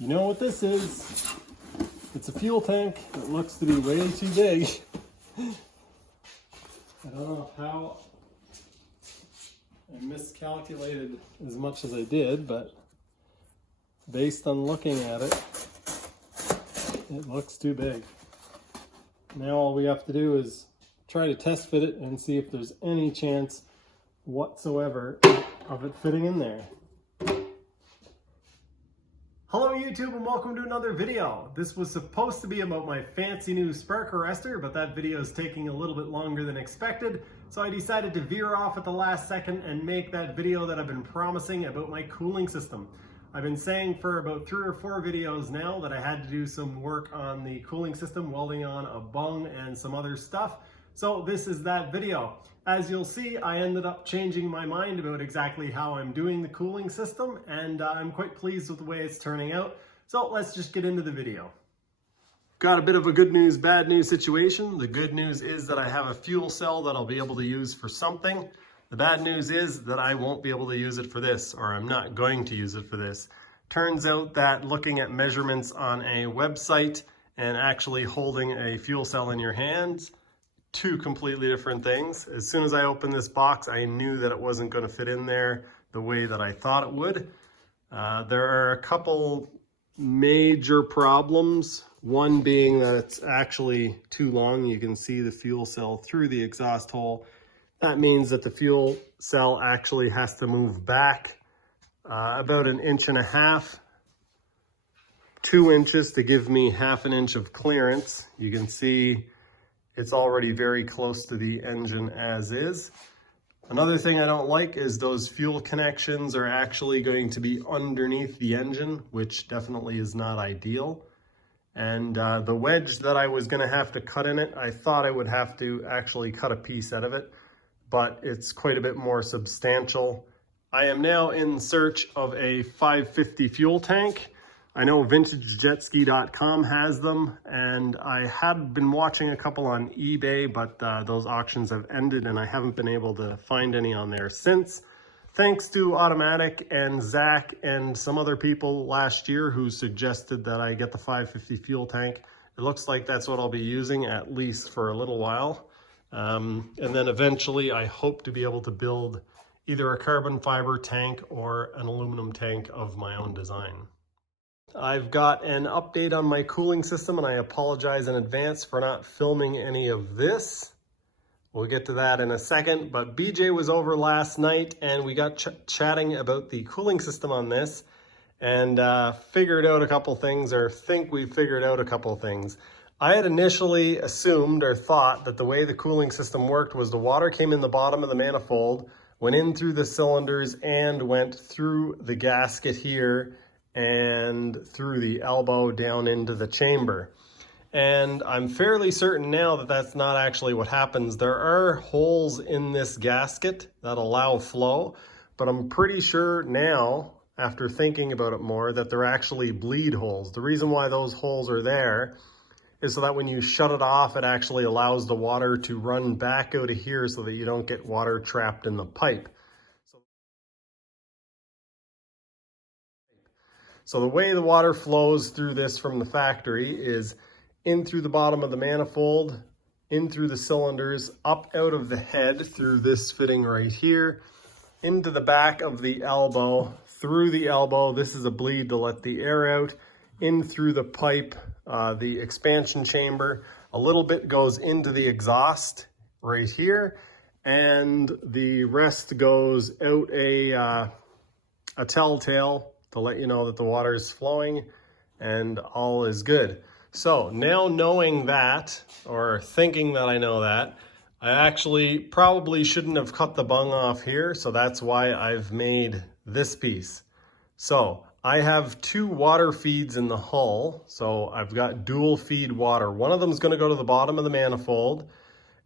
You know what this is? It's a fuel tank that looks to be way too big. I don't know how I miscalculated as much as I did, but based on looking at it, it looks too big. Now all we have to do is try to test fit it and see if there's any chance whatsoever of it fitting in there. Hello YouTube and welcome to another video. This was supposed to be about my fancy new spark arrestor, but that video is taking a little bit longer than expected, so I decided to veer off at the last second and make that video that I've been promising about my cooling system. I've been saying for about 3 or 4 videos now that I had to do some work on the cooling system, welding on a bung and some other stuff. So this is that video. As you'll see, I ended up changing my mind about exactly how I'm doing the cooling system, and I'm quite pleased with the way it's turning out. So let's just get into the video. Got a bit of a good news, bad news situation. The good news is that I have a fuel cell that I'll be able to use for something. The bad news is that I won't be able to use it for this, or I'm not going to use it for this. Turns out that looking at measurements on a website and actually holding a fuel cell in your hands, two completely different things. As soon as I opened this box, I knew that it wasn't going to fit in there the way that I thought it would. There are a couple major problems. One being that it's actually too long. You can see the fuel cell through the exhaust hole. That means that the fuel cell actually has to move back about 1.5 inches, 2 inches to give me 1/2 inch of clearance. You can see it's already very close to the engine as is. Another thing I don't like is those fuel connections are actually going to be underneath the engine, which definitely is not ideal. And the wedge that I was gonna have to cut in it, I thought I would have to actually cut a piece out of it, but it's quite a bit more substantial. I am now in search of a 550 fuel tank. I know vintagejetski.com has them, and I had been watching a couple on eBay, but those auctions have ended and I haven't been able to find any on there since. Thanks to Automatic and Zach and some other people last year who suggested that I get the 550 fuel tank. It looks like that's what I'll be using at least for a little while. And then eventually I hope to be able to build either a carbon fiber tank or an aluminum tank of my own design. I've got an update on my cooling system, and I apologize in advance for not filming any of this. We'll get to that in a second, but BJ was over last night and we got chatting about the cooling system on this and figured out a couple things, or think we figured out a couple things. I had initially assumed or thought that the way the cooling system worked was the water came in the bottom of the manifold, went in through the cylinders and went through the gasket here and through the elbow down into the chamber. And I'm fairly certain now that that's not actually what happens. There are holes in this gasket that allow flow, but I'm pretty sure now, after thinking about it more, that they're actually bleed holes. The reason why those holes are there is so that when you shut it off, it actually allows the water to run back out of here so that you don't get water trapped in the pipe. So the way the water flows through this from the factory is in through the bottom of the manifold, in through the cylinders, up out of the head through this fitting right here, into the back of the elbow, through the elbow. This is a bleed to let the air out, in through the pipe, the expansion chamber. A little bit goes into the exhaust right here, and the rest goes out a telltale to let you know that the water is flowing and all is good. So now knowing that, or thinking that I know that, I actually probably shouldn't have cut the bung off here, so that's why I've made this piece. So I have 2 water feeds in the hull, so I've got dual feed water. One of them is going to go to the bottom of the manifold,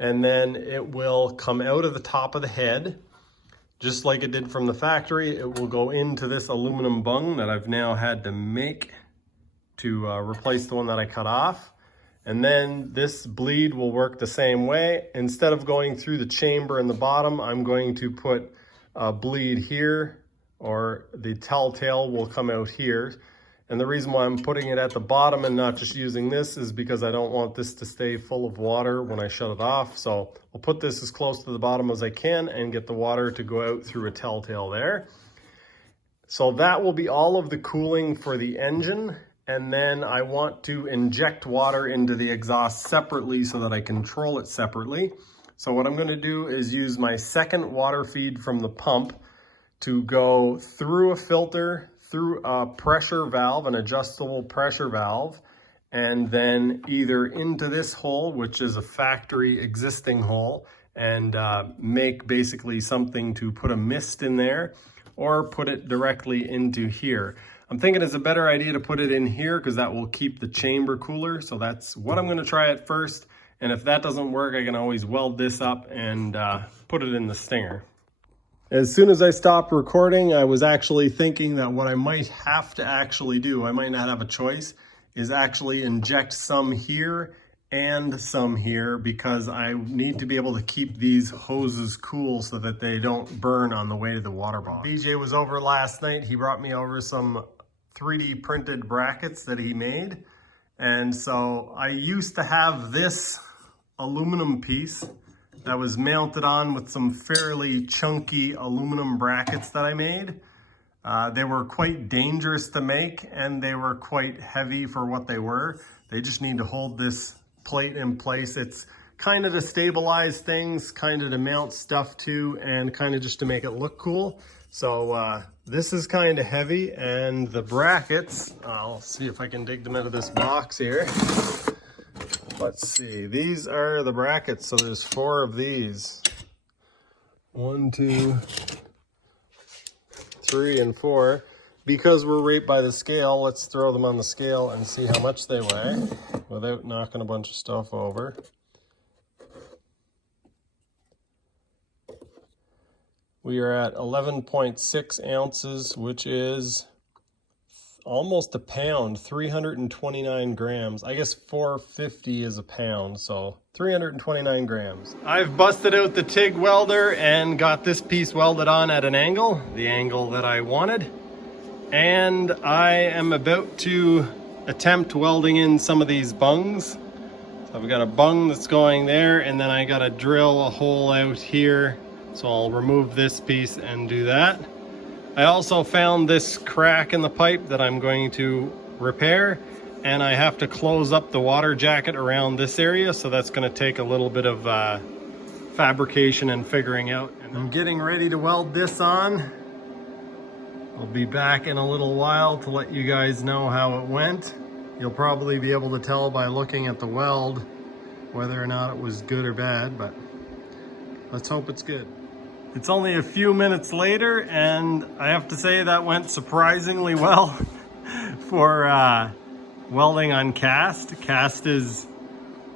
and then it will come out of the top of the head. Just like it did from the factory, it will go into this aluminum bung that I've now had to make to replace the one that I cut off. And then this bleed will work the same way. Instead of going through the chamber in the bottom, I'm going to put a bleed here, or the telltale will come out here. And the reason why I'm putting it at the bottom and not just using this is because I don't want this to stay full of water when I shut it off. So I'll put this as close to the bottom as I can and get the water to go out through a telltale there. So that will be all of the cooling for the engine. And then I want to inject water into the exhaust separately so that I control it separately. So what I'm going to do is use my second water feed from the pump to go through a filter, through a pressure valve, an adjustable pressure valve, and then either into this hole, which is a factory existing hole, and make basically something to put a mist in there, or put it directly into here. I'm thinking it's a better idea to put it in here because that will keep the chamber cooler. So that's what I'm going to try at first. And if that doesn't work, I can always weld this up and put it in the stinger. As soon as I stopped recording, I was actually thinking that what I might have to actually do, I might not have a choice, is actually inject some here and some here because I need to be able to keep these hoses cool so that they don't burn on the way to the water box. BJ was over last night. He brought me over some 3D printed brackets that he made. And so I used to have this aluminum piece that was mounted on with some fairly chunky aluminum brackets that I made. They were quite dangerous to make and they were quite heavy for what they were. They just need to hold this plate in place. It's kind of to stabilize things, kind of to mount stuff to, and kind of just to make it look cool. So this is kind of heavy, and the brackets, I'll see if I can dig them out of this box here. Let's see, these are the brackets, so there's 4 of these. 1, 2, 3, and 4. Because we're right by the scale, let's throw them on the scale and see how much they weigh without knocking a bunch of stuff over. We are at 11.6 ounces, which is almost a pound, 329 grams. I guess 450 is a pound, so 329 grams. I've busted out the TIG welder and got this piece welded on at an angle, the angle that I wanted. And I am about to attempt welding in some of these bungs. So I've got a bung that's going there, and then I got to drill a hole out here. So I'll remove this piece and do that. I also found this crack in the pipe that I'm going to repair, and I have to close up the water jacket around this area, so that's going to take a little bit of fabrication and figuring out. And I'm getting ready to weld this on. I'll be back in a little while to let you guys know how it went. You'll probably be able to tell by looking at the weld whether or not it was good or bad, but let's hope it's good. It's only a few minutes later, and I have to say that went surprisingly well for welding on cast. Cast is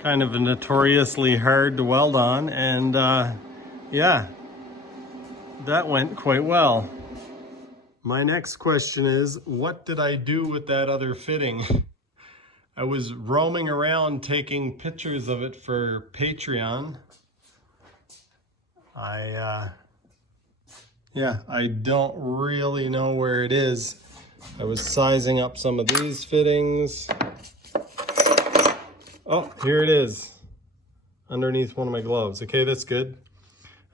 kind of notoriously hard to weld on, and yeah, that went quite well. My next question is, what did I do with that other fitting? I was roaming around taking pictures of it for Patreon. I don't really know where it is. I was sizing up some of these fittings. Oh, here it is, underneath one of my gloves. Okay, that's good.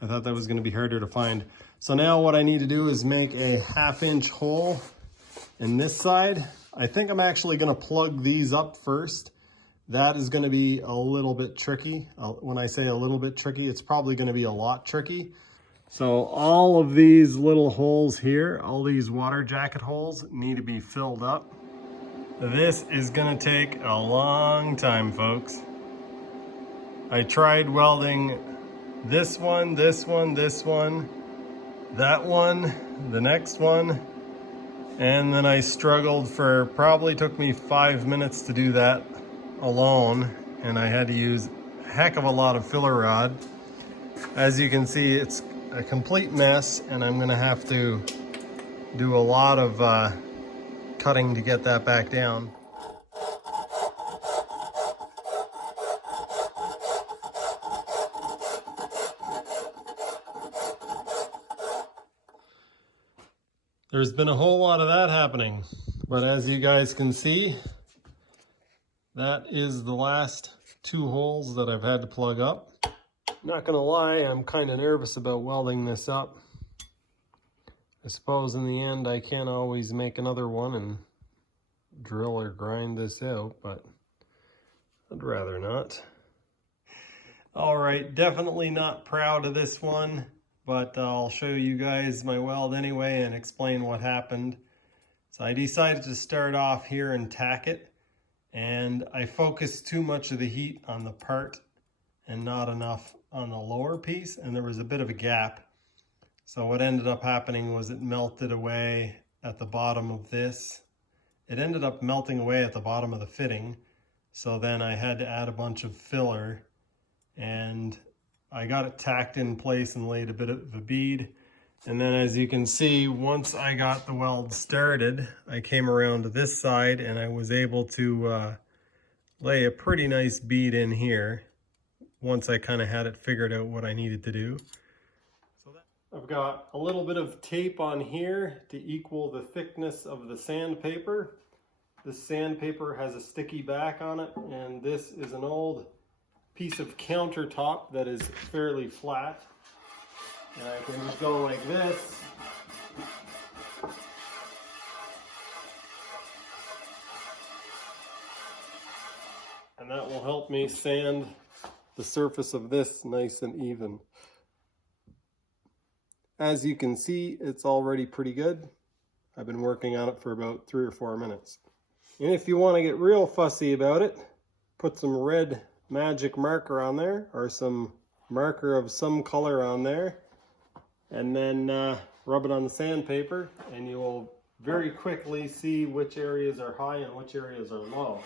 I thought that was going to be harder to find. So now what I need to do is make a 1/2-inch hole in this side. I think I'm actually going to plug these up first. That is going to be a little bit tricky. When I say a little bit tricky, it's probably going to be a lot tricky. So all of these little holes here, all these water jacket holes, need to be filled up. This is going to take a long time, folks. I tried welding this one, this one, this one, that one, the next one, and then I struggled for, probably took me 5 minutes to do that alone, and I had to use a heck of a lot of filler rod. As you can see, it's a complete mess, and I'm gonna have to do a lot of cutting to get that back down. There's been a whole lot of that happening. But as you guys can see, that is the last 2 holes that I've had to plug up. Not gonna lie, I'm kind of nervous about welding this up. I suppose in the end I can't always make another one and drill or grind this out, but I'd rather not. All right, definitely not proud of this one, but I'll show you guys my weld anyway and explain what happened. So I decided to start off here and tack it, and I focused too much of the heat on the part and not enough on the lower piece, and there was a bit of a gap. So what ended up happening was it melted away at the bottom of this. It ended up melting away at the bottom of the fitting, so then I had to add a bunch of filler, and I got it tacked in place and laid a bit of a bead. And then as you can see, once I got the weld started, I came around to this side and I was able to lay a pretty nice bead in here once I kind of had it figured out what I needed to do. So I've got a little bit of tape on here to equal the thickness of the sandpaper. This sandpaper has a sticky back on it, and this is an old piece of countertop that is fairly flat. And I can just go like this. And that will help me sand the surface of this nice and even. As you can see, it's already pretty good. I've been working on it for about 3 or 4 minutes. And if you want to get real fussy about it, put some red magic marker on there, or some marker of some color on there, and then rub it on the sandpaper, and you will very quickly see which areas are high and which areas are low.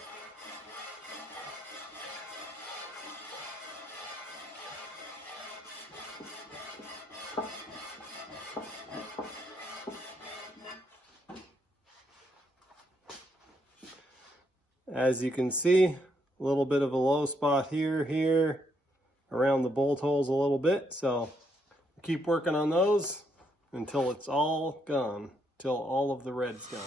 As you can see, a little bit of a low spot here, around the bolt holes a little bit. So keep working on those until it's all gone, till all of the red's gone.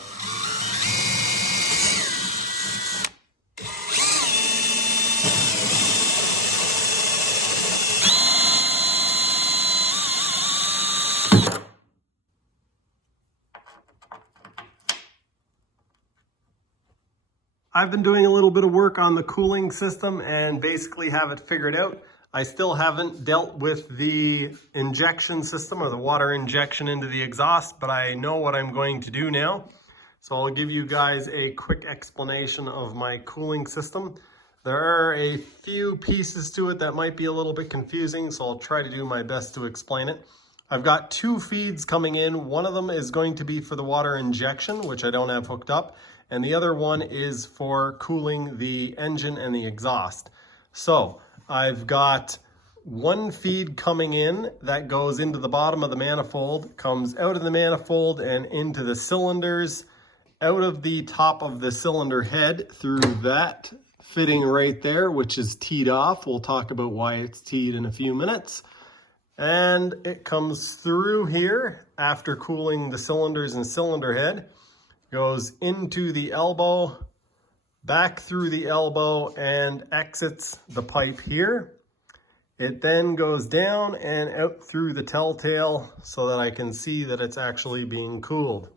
I've been doing a little bit of work on the cooling system and basically have it figured out. I still haven't dealt with the injection system or the water injection into the exhaust, but I know what I'm going to do now. So I'll give you guys a quick explanation of my cooling system. There are a few pieces to it that might be a little bit confusing, so I'll try to do my best to explain it. I've got 2 feeds coming in. One of them is going to be for the water injection, which I don't have hooked up, and the other one is for cooling the engine and the exhaust. So I've got 1 feed coming in that goes into the bottom of the manifold, comes out of the manifold and into the cylinders, out of the top of the cylinder head through that fitting right there, which is teed off. We'll talk about why it's teed in a few minutes. And it comes through here after cooling the cylinders and cylinder head, goes into the elbow, back through the elbow, and exits the pipe here. It then goes down and out through the telltale so that I can see that it's actually being cooled.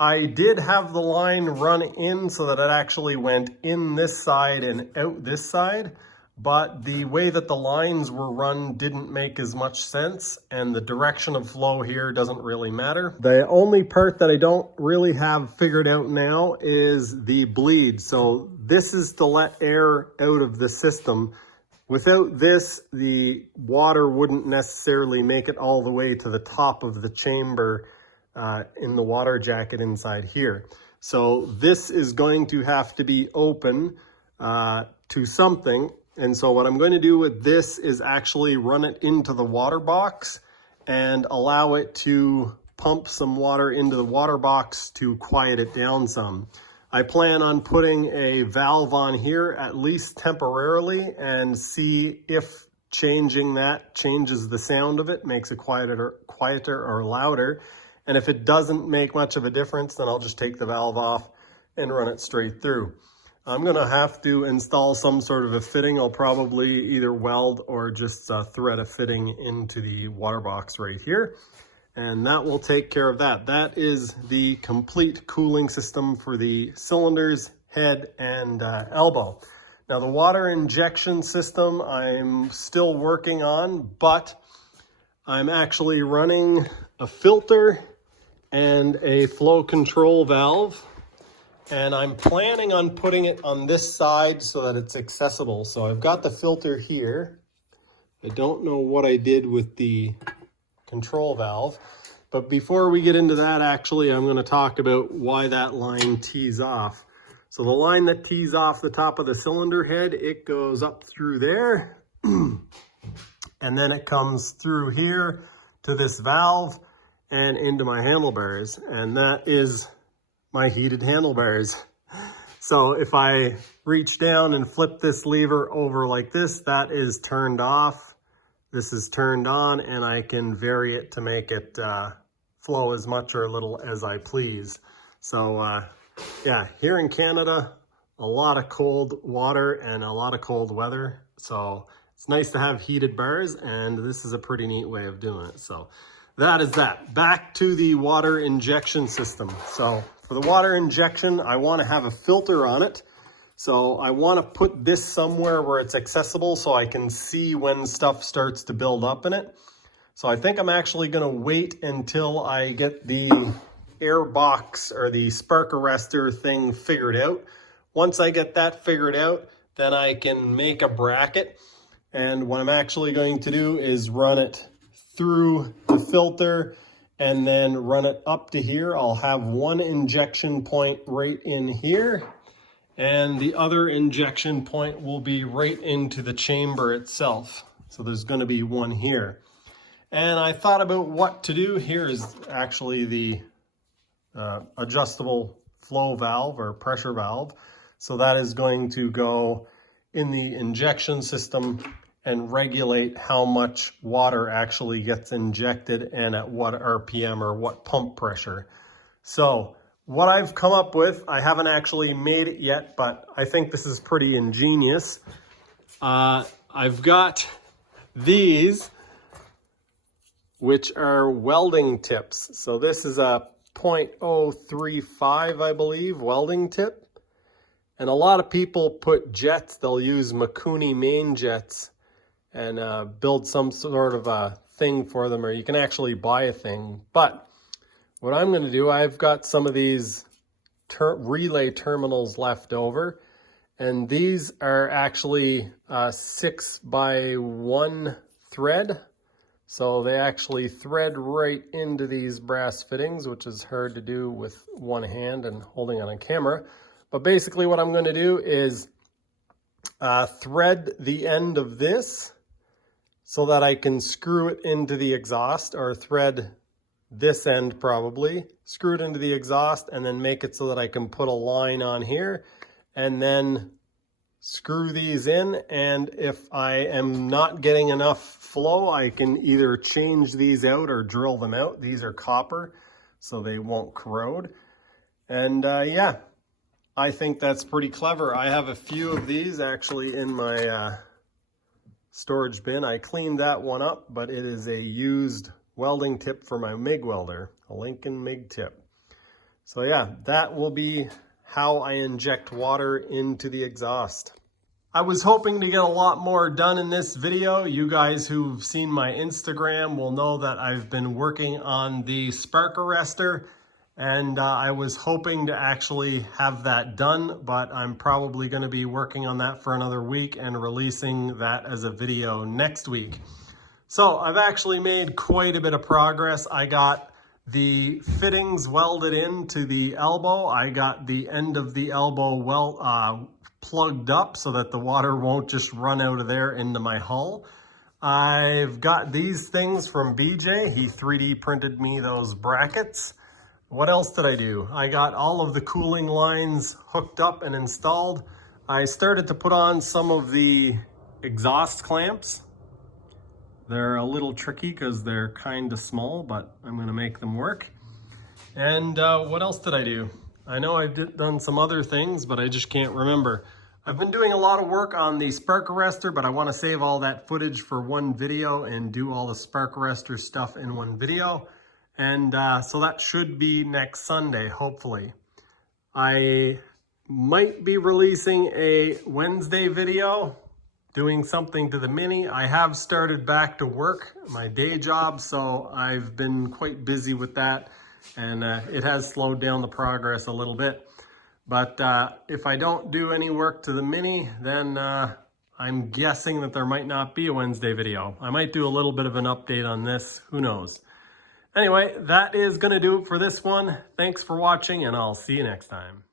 I did have the line run in so that it actually went in this side and out this side, but the way that the lines were run didn't make as much sense, and the direction of flow here doesn't really matter. The only part that I don't really have figured out now is the bleed. So this is to let air out of the system. Without this, the water wouldn't necessarily make it all the way to the top of the chamber in the water jacket inside here. So this is going to have to be open to something. And so what I'm going to do with this is actually run it into the water box and allow it to pump some water into the water box to quiet it down some. I plan on putting a valve on here at least temporarily and see if changing that changes the sound of it, makes it quieter or louder. And if it doesn't make much of a difference, then I'll just take the valve off and run it straight through. I'm gonna have to install some sort of a fitting. I'll probably either weld or just thread a fitting into the water box right here. And that will take care of that. That is the complete cooling system for the cylinders, head, and elbow. Now the water injection system I'm still working on, but I'm actually running a filter and a flow control valve. And I'm planning on putting it on this side so that it's accessible. So I've got the filter here. I don't know what I did with the control valve. But before we get into that, actually, I'm going to talk about why that line tees off. So the line that tees off the top of the cylinder head, it goes up through there. And then it comes through here to this valve and into my handlebars. And that is my heated handlebars. So if I reach down and flip this lever over like this, that is turned off. This is turned on, and I can vary it to make it flow as much or a little as I please. So yeah, here in Canada, a lot of cold water and a lot of cold weather. So it's nice to have heated bars, and this is a pretty neat way of doing it. So that is that. Back to the water injection system. So for the water injection, I want to have a filter on it. So I want to put this somewhere where it's accessible so I can see when stuff starts to build up in it. So I think I'm actually going to wait until I get the air box or the spark arrestor thing figured out. Once I get that figured out, then I can make a bracket. And what I'm actually going to do is run it through the filter and then run it up to here. I'll have one injection point right in here, and the other injection point will be right into the chamber itself. So there's going to be one here. And I thought about what to do. Here is actually the adjustable flow valve or pressure valve. So that is going to go in the injection system and regulate how much water actually gets injected and at what RPM or what pump pressure. So what I've come up with, I haven't actually made it yet, but I think this is pretty ingenious. I've got these, which are welding tips. So this is a 0.035, I believe, welding tip. And a lot of people put jets, they'll use Mikuni main jets and build some sort of a thing for them, or you can actually buy a thing. But what I'm going to do, I've got some of these relay terminals left over, and these are actually 6x1 thread. So they actually thread right into these brass fittings, which is hard to do with one hand and holding on a camera. But basically what I'm going to do is thread the end of this so that I can screw it into the exhaust, or thread this end probably, screw it into the exhaust, and then make it so that I can put a line on here and then screw these in. And if I am not getting enough flow, I can either change these out or drill them out. These are copper, so they won't corrode. And yeah, I think that's pretty clever. I have a few of these actually in my storage bin. I cleaned that one up, but it is a used welding tip for my MIG welder, a Lincoln MIG tip. So yeah, that will be how I inject water into the exhaust. I was hoping to get a lot more done in this video. You guys who've seen my Instagram will know that I've been working on the spark arrestor, and I was hoping to actually have that done, but I'm probably going to be working on that for another week and releasing that as a video next week. So I've actually made quite a bit of progress. I got the fittings welded into the elbow. I got the end of the elbow plugged up so that the water won't just run out of there into my hull. I've got these things from BJ. He 3D printed me those brackets. What else did I do? I got all of the cooling lines hooked up and installed. I started to put on some of the exhaust clamps. They're a little tricky because they're kind of small, but I'm going to make them work. And what else did I do? I know I've done some other things, but I just can't remember. I've been doing a lot of work on the spark arrestor, but I want to save all that footage for one video and do all the spark arrestor stuff in one video. And so that should be next Sunday, hopefully. I might be releasing a Wednesday video doing something to the Mini. I have started back to work, my day job, so I've been quite busy with that, and it has slowed down the progress a little bit. But if I don't do any work to the Mini, then I'm guessing that there might not be a Wednesday video. I might do a little bit of an update on this, who knows. Anyway, that is gonna do it for this one. Thanks for watching, and I'll see you next time.